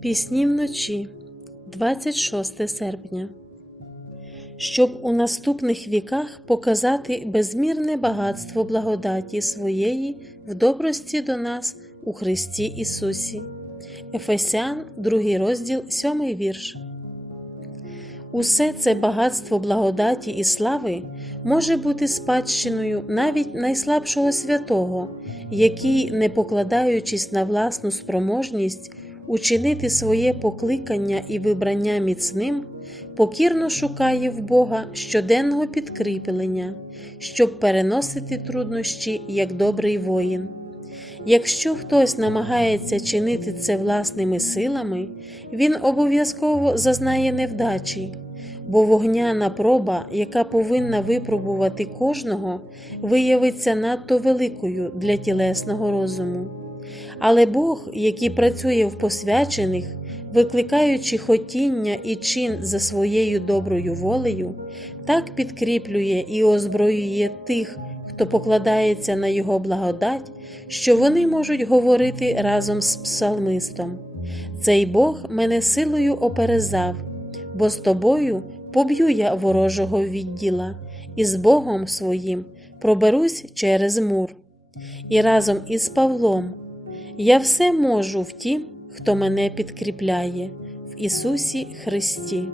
Пісні вночі, 26 серпня. Щоб у наступних віках показати безмірне багатство благодаті своєї в добрості до нас у Христі Ісусі. Ефесян, 2 розділ, 7 вірш. Усе це багатство благодаті і слави може бути спадщиною навіть найслабшого святого, який, не покладаючись на власну спроможність, учинити своє покликання і вибрання міцним, покірно шукає в Бога щоденного підкріплення, щоб переносити труднощі як добрий воїн. Якщо хтось намагається чинити це власними силами, він обов'язково зазнає невдачі, бо вогняна проба, яка повинна випробувати кожного, виявиться надто великою для тілесного розуму. Але Бог, який працює в посвячених, викликаючи хотіння і чин за своєю доброю волею, так підкріплює і озброює тих, хто покладається на Його благодать, що вони можуть говорити разом з псалмистом. Цей Бог мене силою оперезав, бо з тобою поб'ю я ворожого відділа, і з Богом своїм проберусь через мур. І разом із Павлом я все можу в тім, хто мене підкріпляє в Ісусі Христі.